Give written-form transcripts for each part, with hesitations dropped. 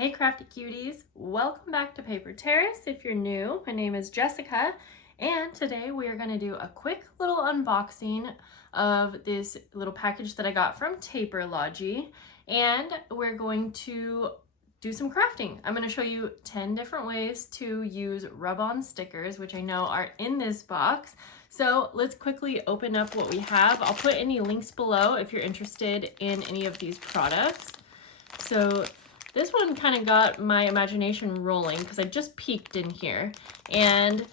Hey crafty cuties, welcome back to Paper Terrace. If you're new, my name is Jessica, and today we are going to do a quick little unboxing of this little package that I got from Taperlogy, and we're going to do some crafting. I'm going to show you 10 different ways to use rub-on stickers, which I know are in this box. So let's quickly open up what we have. I'll put any links below if you're interested in any of these products. So this one kind of got my imagination rolling because I just peeked in here. And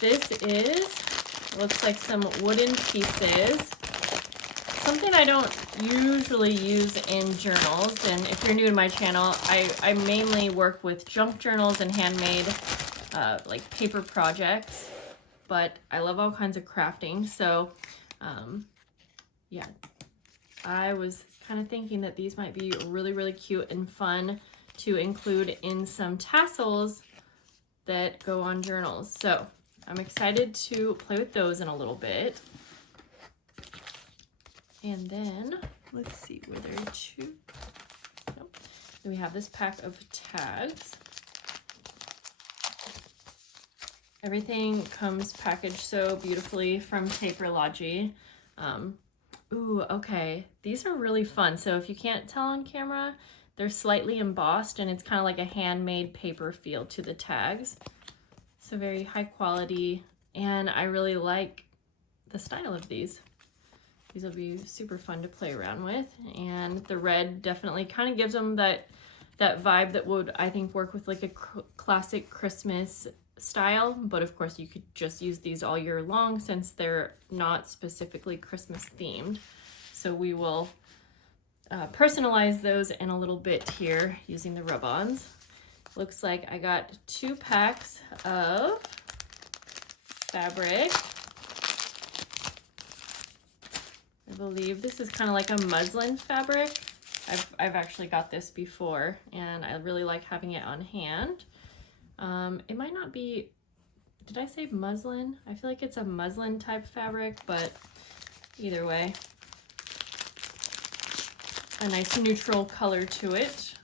this looks like some wooden pieces. Something I don't usually use in journals. And if you're new to my channel, I mainly work with junk journals and handmade like paper projects. But I love all kinds of crafting. So yeah, I was kind of thinking that these might be really, really cute and fun to include in some tassels that go on journals. So I'm excited to play with those in a little bit. And then let's see, were there two? Nope. Then we have this pack of tags. Everything comes packaged so beautifully from Taperlogy. Ooh, okay. These are really fun. So if you can't tell on camera, they're slightly embossed and it's kind of like a handmade paper feel to the tags. So very high quality, and I really like the style of these. These will be super fun to play around with, and the red definitely kind of gives them that vibe that would, I think, work with like a classic Christmas style, but of course you could just use these all year long since they're not specifically Christmas themed. So we will personalize those in a little bit here using the rub-ons. Looks like I got 2 packs of fabric. I believe this is kind of like a muslin fabric. I've actually got this before and I really like having it on hand. It might not be, did I say muslin? I feel like it's a muslin type fabric, but either way, a nice neutral color to it.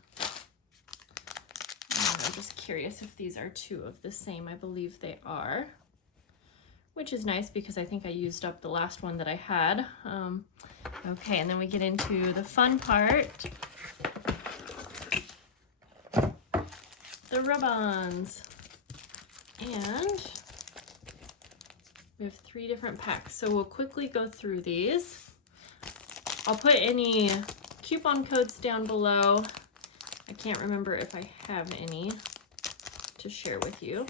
And I'm just curious if these are 2 of the same. I believe they are, which is nice because I think I used up the last one that I had. Okay, and then we get into the fun part. The rub-ons, and we have 3 different packs, so we'll quickly go through these. I'll put any coupon codes down below. I can't remember if I have any to share with you.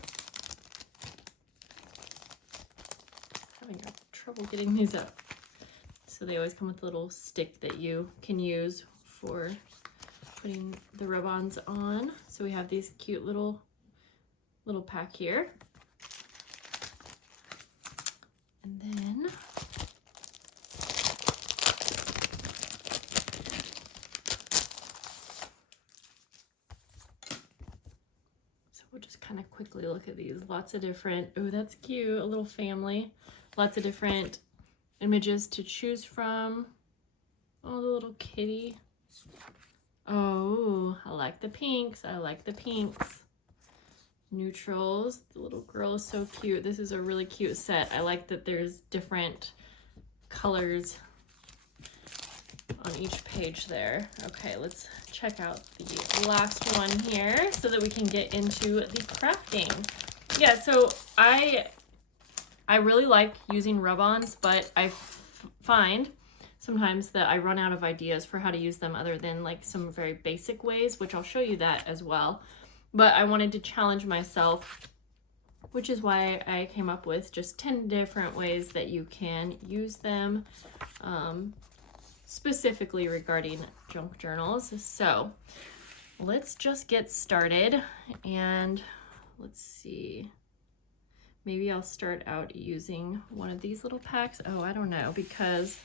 Having trouble getting these up. So they always come with a little stick that you can use for putting the rub-ons on. So we have these cute little pack here. And then so we'll just kind of quickly look at these. Lots of different, oh, that's cute, a little family. Lots of different images to choose from. Oh, the little kitty. Oh, I like the pinks. I like the pinks. Neutrals. The little girl is so cute. This is a really cute set. I like that there's different colors on each page there. Okay, let's check out the last one here so that we can get into the crafting. Yeah, so I really like using rub-ons, but I find sometimes that I run out of ideas for how to use them other than like some very basic ways, which I'll show you that as well. But I wanted to challenge myself, which is why I came up with just 10 different ways that you can use them, specifically regarding junk journals. So let's just get started, and let's see. Maybe I'll start out using one of these little packs. Oh, I don't know, because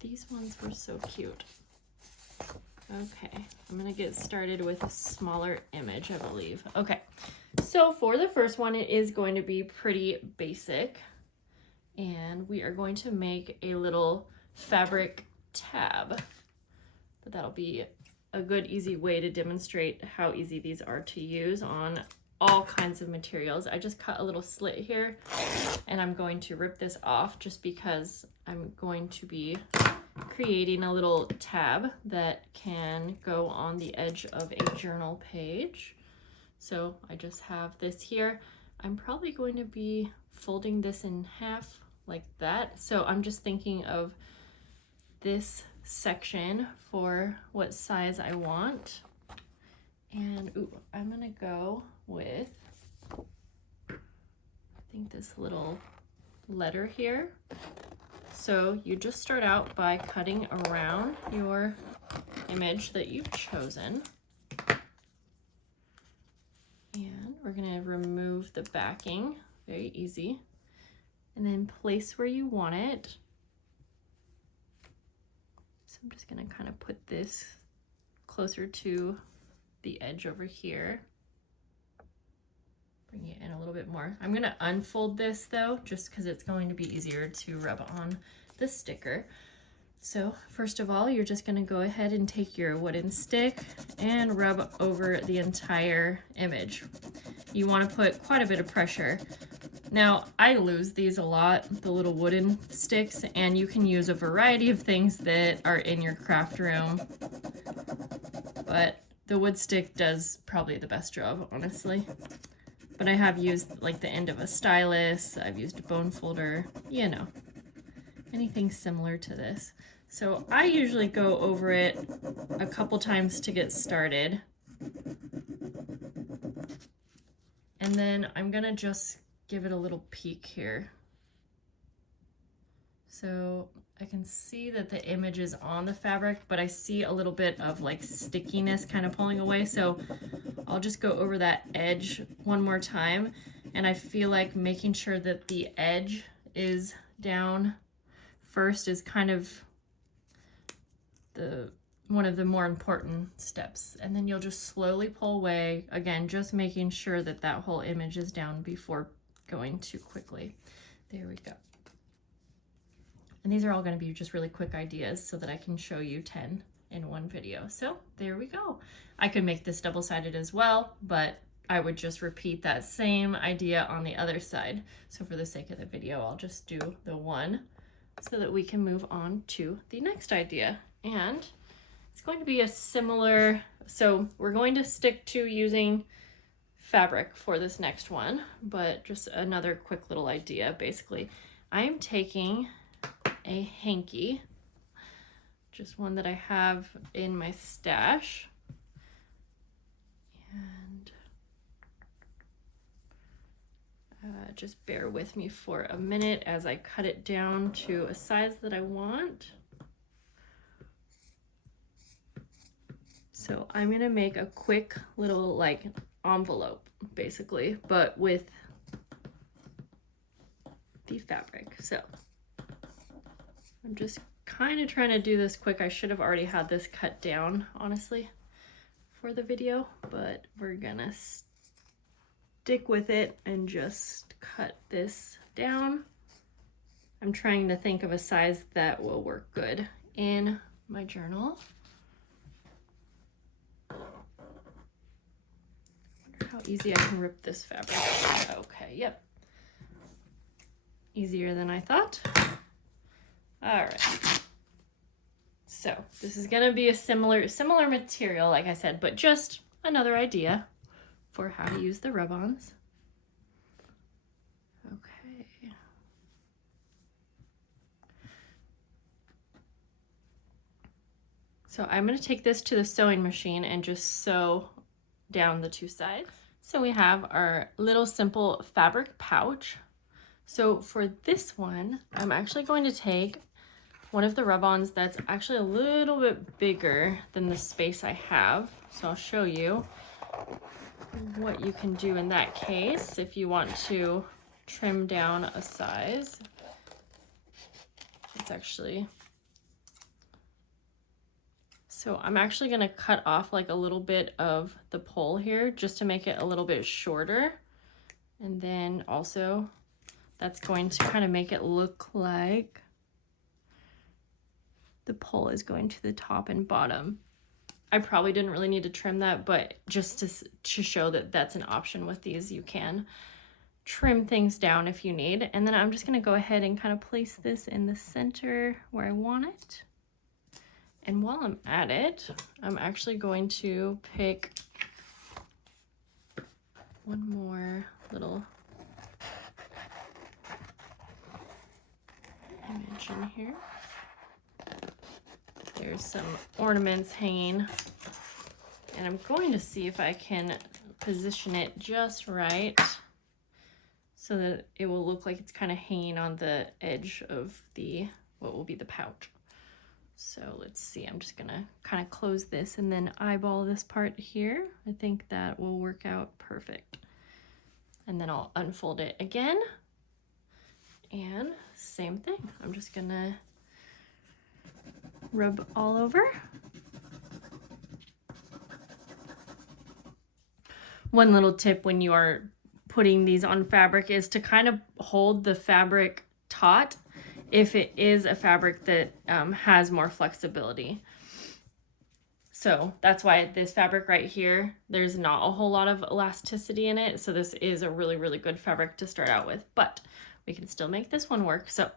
these ones were so cute. Okay, I'm gonna get started with a smaller image, I believe. Okay, so for the first one, it is going to be pretty basic. And we are going to make a little fabric tab. But that'll be a good easy way to demonstrate how easy these are to use on all kinds of materials. I just cut a little slit here and I'm going to rip this off just because I'm going to be creating a little tab that can go on the edge of a journal page. So I just have this here. I'm probably going to be folding this in half like that. So I'm just thinking of this section for what size I want. And ooh, I'm gonna go with, I think this little letter here. So you just start out by cutting around your image that you've chosen. And we're gonna remove the backing, very easy. And then place where you want it. So I'm just gonna kind of put this closer to the edge over here. Bring it in a little bit more. I'm gonna unfold this though, just because it's going to be easier to rub on the sticker. So first of all, you're just gonna go ahead and take your wooden stick and rub over the entire image. You wanna put quite a bit of pressure. Now, I lose these a lot, the little wooden sticks, and you can use a variety of things that are in your craft room, but the wood stick does probably the best job, honestly. But I have used like the end of a stylus, I've used a bone folder, you know, anything similar to this. So I usually go over it a couple times to get started. And then I'm gonna just give it a little peek here. So I can see that the image is on the fabric, but I see a little bit of like stickiness kind of pulling away. So I'll just go over that edge one more time. And I feel like making sure that the edge is down first is kind of one of the more important steps. And then you'll just slowly pull away, again, just making sure that that whole image is down before going too quickly. There we go. And these are all going to be just really quick ideas so that I can show you 10 in one video. So there we go. I could make this double-sided as well, but I would just repeat that same idea on the other side. So for the sake of the video, I'll just do the one so that we can move on to the next idea. And it's going to be a similar, so we're going to stick to using fabric for this next one, but just another quick little idea. Basically, I am taking a hanky, just one that I have in my stash, and just bear with me for a minute as I cut it down to a size that I want. So I'm gonna make a quick little like envelope basically, but with the fabric. So I'm just kind of trying to do this quick. I should have already had this cut down, honestly, for the video, but we're gonna stick with it and just cut this down. I'm trying to think of a size that will work good in my journal. How easy I can rip this fabric. Okay, yep. Easier than I thought. All right. So this is gonna be a similar material, like I said, but just another idea for how to use the rub-ons. Okay. So I'm gonna take this to the sewing machine and just sew down the two sides. So we have our little simple fabric pouch. So for this one, I'm actually going to take one of the rub-ons that's actually a little bit bigger than the space I have. So I'll show you what you can do in that case if you want to trim down a size. It's actually, so I'm actually gonna cut off like a little bit of the pole here just to make it a little bit shorter. And then also that's going to kind of make it look like the pole is going to the top and bottom. I probably didn't really need to trim that, but just to show that that's an option with these, you can trim things down if you need. And then I'm just going to go ahead and kind of place this in the center where I want it. And while I'm at it, I'm actually going to pick one more little image in here. There's some ornaments hanging, and I'm going to see if I can position it just right so that it will look like it's kind of hanging on the edge of the what will be the pouch. So let's see, I'm just gonna kind of close this and then eyeball this part here. I think that will work out perfect. And then I'll unfold it again. And same thing, I'm just gonna rub all over. One little tip when you are putting these on fabric is to kind of hold the fabric taut if it is a fabric that has more flexibility. So that's why this fabric right here, there's not a whole lot of elasticity in it. So this is a really, really good fabric to start out with, but we can still make this one work. So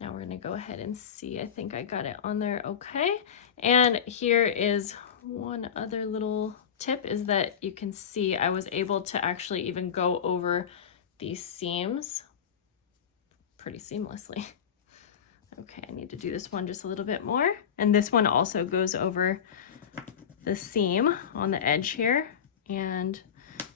now we're gonna go ahead and see. I think I got it on there okay. And here is one other little tip is that you can see I was able to actually even go over these seams pretty seamlessly. Okay, I need to do this one just a little bit more. And this one also goes over the seam on the edge here. And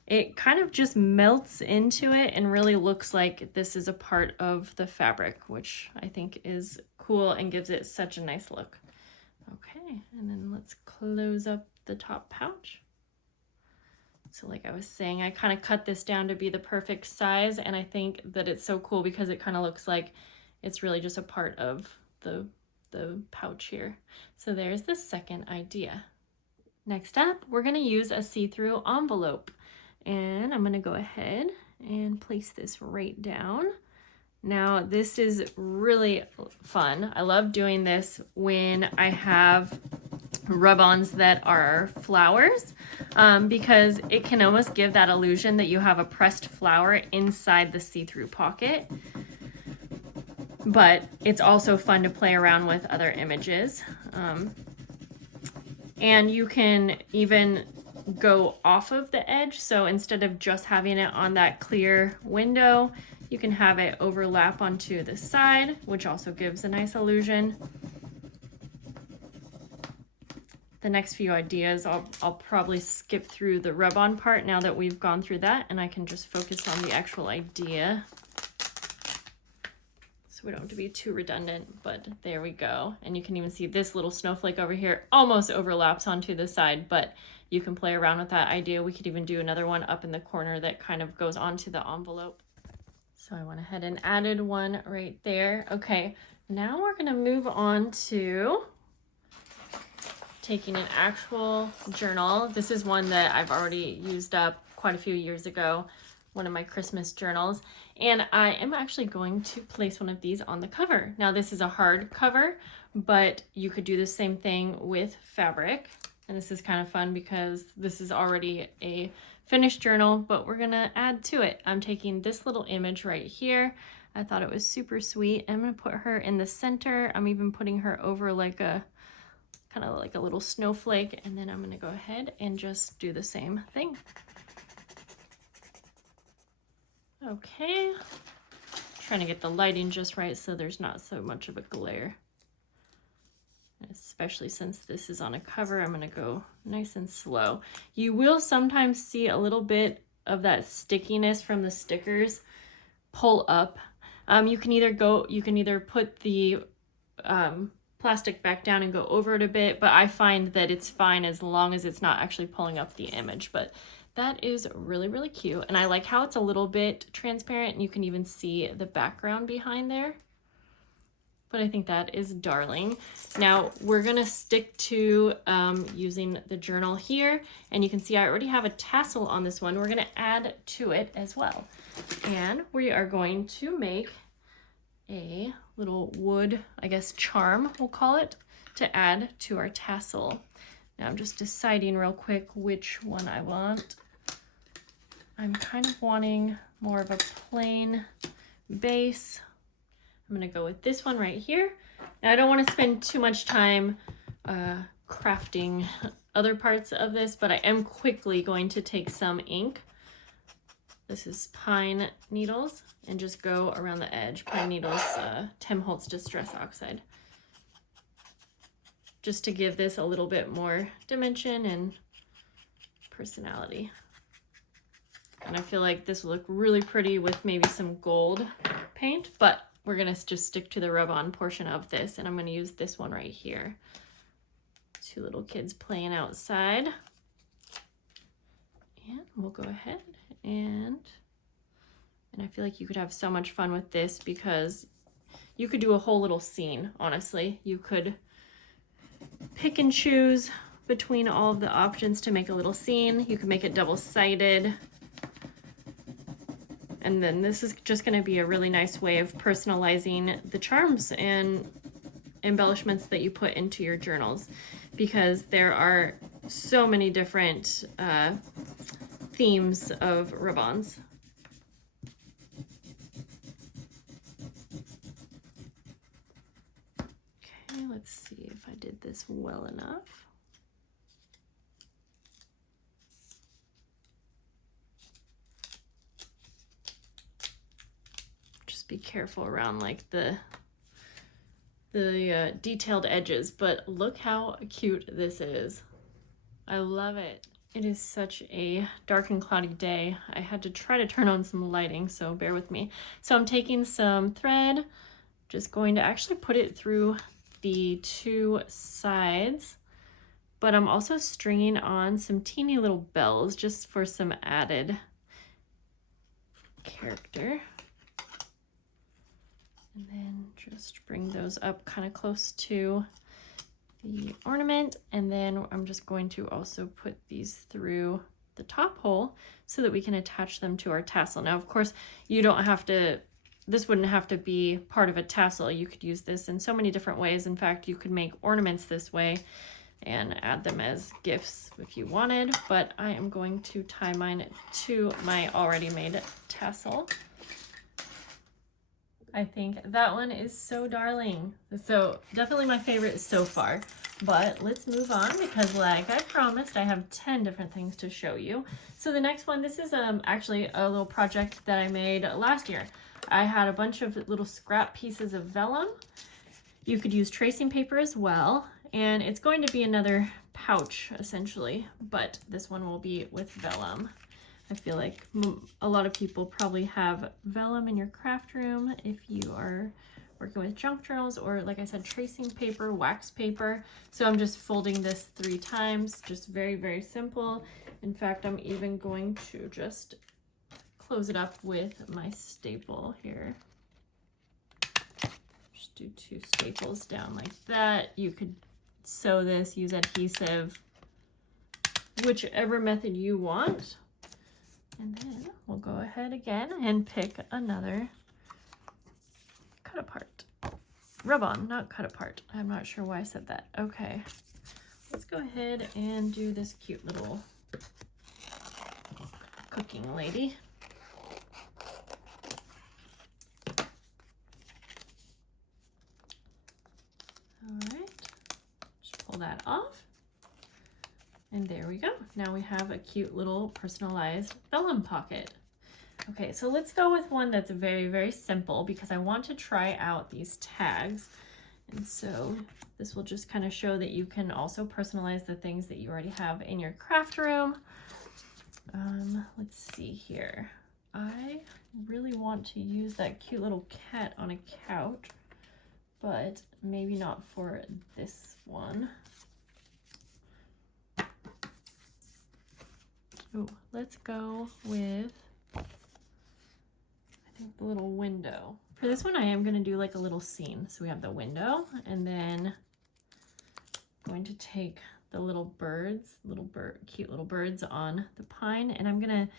it kind of just melts into it and really looks like this is a part of the fabric, which I think is cool and gives it such a nice look. Okay, and then let's close up the top pouch. So like I was saying, I kind of cut this down to be the perfect size, and I think that it's so cool because it kind of looks like it's really just a part of the pouch here. So there's the second idea. Next up, we're gonna use a see-through envelope. And I'm gonna go ahead and place this right down. Now this is really fun. I love doing this when I have rub-ons that are flowers because it can almost give that illusion that you have a pressed flower inside the see-through pocket. But it's also fun to play around with other images. And you can even go off of the edge. So instead of just having it on that clear window, you can have it overlap onto the side, which also gives a nice illusion. The next few ideas, I'll probably skip through the rub-on part now that we've gone through that, and I can just focus on the actual idea. So we don't have to be too redundant, but there we go. And you can even see this little snowflake over here almost overlaps onto the side, but you can play around with that idea. We could even do another one up in the corner that kind of goes onto the envelope. So I went ahead and added one right there. Okay, now we're gonna move on to taking an actual journal. This is one that I've already used up quite a few years ago, one of my Christmas journals. And I am actually going to place one of these on the cover. Now this is a hard cover, but you could do the same thing with fabric. And this is kind of fun because this is already a finished journal, but we're gonna add to it. I'm taking this little image right here. I thought it was super sweet. I'm gonna put her in the center. I'm even putting her over like a, kind of like a little snowflake. And then I'm gonna go ahead and just do the same thing. Okay, trying to get the lighting just right so there's not so much of a glare. Especially since this is on a cover, I'm gonna go nice and slow. You will sometimes see a little bit of that stickiness from the stickers pull up. You can either put the plastic back down and go over it a bit, but I find that it's fine as long as it's not actually pulling up the image. But that is really, really cute. And I like how it's a little bit transparent and you can even see the background behind there. But I think that is darling. Now we're gonna stick to using the journal here. And you can see I already have a tassel on this one. We're gonna add to it as well. And we are going to make a little wood, I guess, charm, we'll call it, to add to our tassel. Now I'm just deciding real quick which one I want. I'm kind of wanting more of a plain base. I'm gonna go with this one right here. Now I don't want to spend too much time crafting other parts of this, but I am quickly going to take some ink. This is pine needles, and just go around the edge. Pine needles, Tim Holtz Distress Oxide. Just to give this a little bit more dimension and personality. And I feel like this will look really pretty with maybe some gold paint, but we're gonna just stick to the rub-on portion of this, and I'm gonna use this one right here. Two little kids playing outside. And we'll go ahead and I feel like you could have so much fun with this because you could do a whole little scene, honestly. You could pick and choose between all of the options to make a little scene. You could make it double-sided. And then this is just going to be a really nice way of personalizing the charms and embellishments that you put into your journals, because there are so many different themes of ribbons. Okay, let's see if I did this well enough. Just be careful around like the detailed edges, but look how cute this is. I love it. It is such a dark and cloudy day. I had to try to turn on some lighting, so bear with me. So I'm taking some thread, just going to actually put it through the two sides, but I'm also stringing on some teeny little bells just for some added character. And then just bring those up kind of close to the ornament, and then I'm just going to also put these through the top hole so that we can attach them to our tassel. Now, of course, you don't have to, this wouldn't have to be part of a tassel. You could use this in so many different ways. In fact, you could make ornaments this way and add them as gifts if you wanted, but I am going to tie mine to my already made tassel. I think that one is so darling. So definitely my favorite so far, but let's move on because like I promised, I have 10 different things to show you. So the next one, this is actually a little project that I made last year. I had a bunch of little scrap pieces of vellum. You could use tracing paper as well, and it's going to be another pouch essentially, but this one will be with vellum. I feel like a lot of people probably have vellum in your craft room if you are working with junk journals, or like I said, tracing paper, wax paper. So I'm just folding this 3 times, just very, very simple. In fact, I'm even going to just close it up with my staple here. Just do 2 staples down like that. You could sew this, use adhesive, whichever method you want. And then we'll go ahead again and pick another cut apart. Rub on, not cut apart. I'm not sure why I said that. Okay, let's go ahead and do this cute little cooking lady. All right, just pull that off. And there we go. Now we have a cute little personalized vellum pocket. Okay, so let's go with one that's very, very simple because I want to try out these tags. And so this will just kind of show that you can also personalize the things that you already have in your craft room. Let's see here. I really want to use that cute little cat on a couch, but maybe not for this one. Oh, let's go with, I think, the little window. For this one, I am going to do like a little scene. So we have the window, and then I'm going to take the little birds, cute little birds on the pine, and I'm going to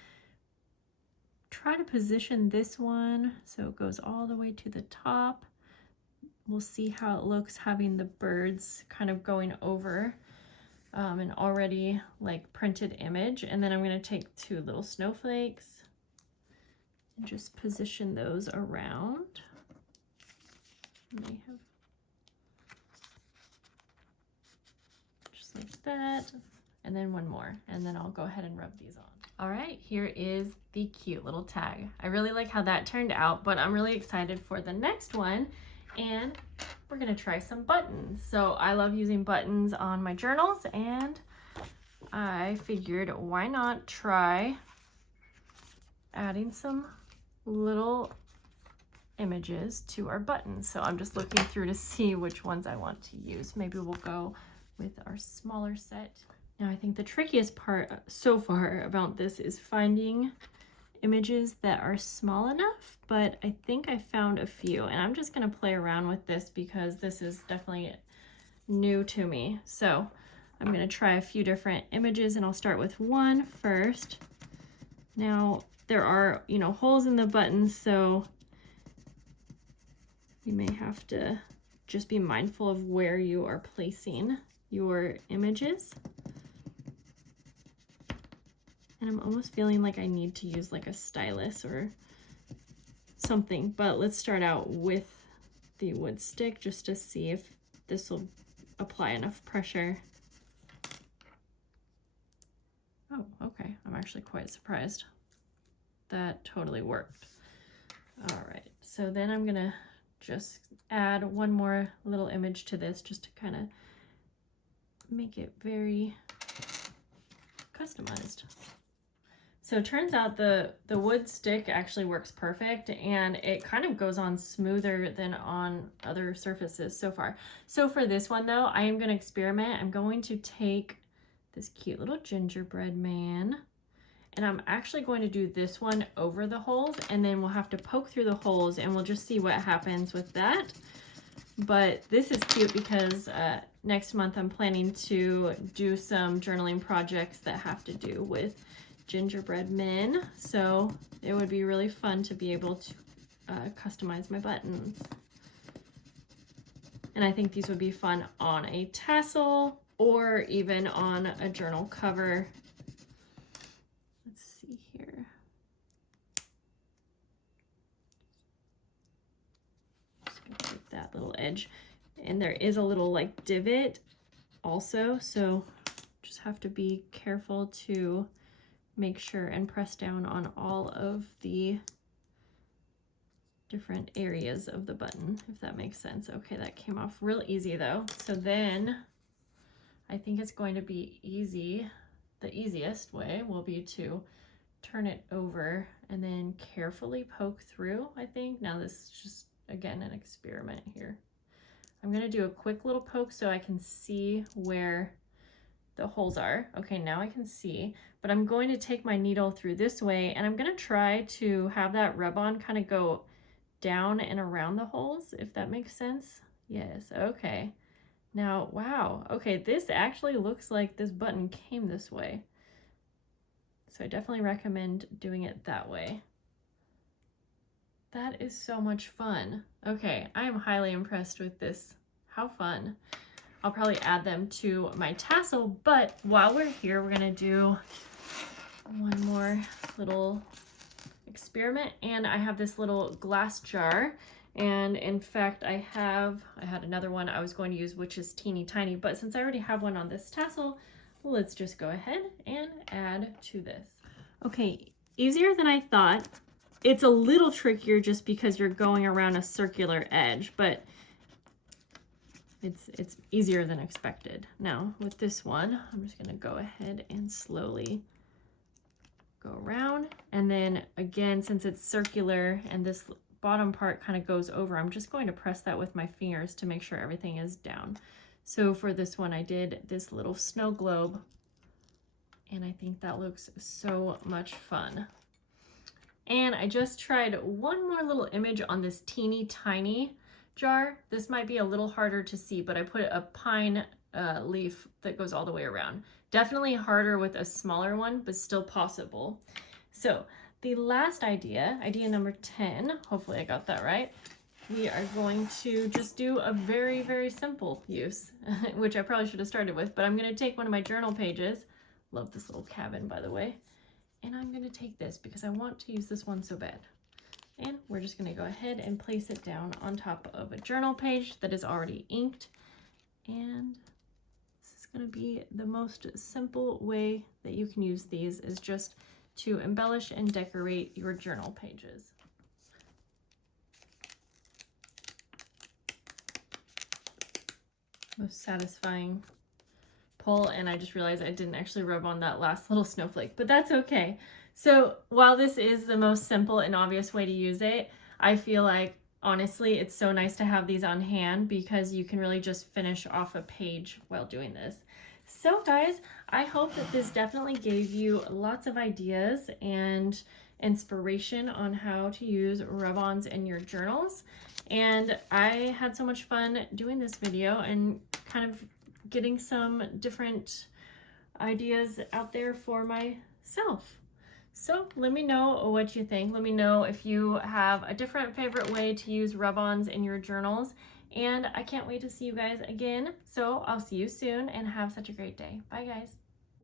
try to position this one so it goes all the way to the top. We'll see how it looks having the birds kind of going over an already like printed image, and then I'm going to take 2 little snowflakes and just position those around. And they have just like that, and then 1 more, and then I'll go ahead and rub these on. All right, here is the cute little tag. I really like how that turned out, but I'm really excited for the next one, and we're gonna try some buttons. So I love using buttons on my journals, and I figured why not try adding some little images to our buttons. So I'm just looking through to see which ones I want to use. Maybe we'll go with our smaller set. Now I think the trickiest part so far about this is finding images that are small enough, but I think I found a few, and I'm just gonna play around with this because this is definitely new to me. So I'm gonna try a few different images, and I'll start with one first. Now there are, you know, holes in the buttons, so you may have to just be mindful of where you are placing your images. And I'm almost feeling like I need to use like a stylus or something, but let's start out with the wood stick just to see if this will apply enough pressure. Oh, okay. I'm actually quite surprised. That totally worked. All right, so then I'm gonna just add 1 more little image to this just to kind of make it very customized. So it turns out the wood stick actually works perfect, and it kind of goes on smoother than on other surfaces so far. So for this one though, I am going to experiment. I'm going to take this cute little gingerbread man, and I'm actually going to do this one over the holes, and then we'll have to poke through the holes and we'll just see what happens with that. But this is cute because next month I'm planning to do some journaling projects that have to do with gingerbread men, so it would be really fun to be able to customize my buttons. And I think these would be fun on a tassel or even on a journal cover. Let's see here. Just gonna take that little edge, and there is a little like divot also, so just have to be careful to make sure and press down on all of the different areas of the button, if that makes sense. Okay, that came off real easy though. So then I think it's going to be easy. The easiest way will be to turn it over and then carefully poke through, I think. Now this is just, again, an experiment here. I'm gonna do a quick little poke so I can see where the holes are. Okay, now I can see, but I'm going to take my needle through this way, and I'm going to try to have that rub-on kind of go down and around the holes, if that makes sense. Yes, okay. Now, wow, okay, this actually looks like this button came this way. So I definitely recommend doing it that way. That is so much fun. Okay, I am highly impressed with this. How fun. I'll probably add them to my tassel, but while we're here, we're gonna do 1 more little experiment. And I have this little glass jar, and in fact I had another one I was going to use, which is teeny tiny, but since I already have one on this tassel, let's just go ahead and add to this. Okay, easier than I thought. It's a little trickier just because you're going around a circular edge, but it's easier than expected. Now with this one, I'm just gonna go ahead and slowly go around, and then again, since it's circular and this bottom part kind of goes over, I'm just going to press that with my fingers to make sure everything is down. So for this one, I did this little snow globe, and I think that looks so much fun. And I just tried 1 more little image on this teeny tiny jar. This might be a little harder to see, but I put a pine leaf that goes all the way around. Definitely harder with a smaller one, but still possible. So the last idea number 10, hopefully I got that right, we are going to just do a very, very simple use, which I probably should have started with, but I'm going to take one of my journal pages. Love this little cabin, by the way. And I'm going to take this because I want to use this one so bad. And we're just going to go ahead and place it down on top of a journal page that is already inked. And this is going to be the most simple way that you can use these, is just to embellish and decorate your journal pages. Most satisfying pull, and I just realized I didn't actually rub on that last little snowflake, but that's okay. So while this is the most simple and obvious way to use it, I feel like honestly it's so nice to have these on hand because you can really just finish off a page while doing this. So guys, I hope that this definitely gave you lots of ideas and inspiration on how to use rub-ons in your journals. And I had so much fun doing this video and kind of getting some different ideas out there for myself. So let me know what you think. Let me know if you have a different favorite way to use rub-ons in your journals. And I can't wait to see you guys again. So I'll see you soon and have such a great day. Bye guys.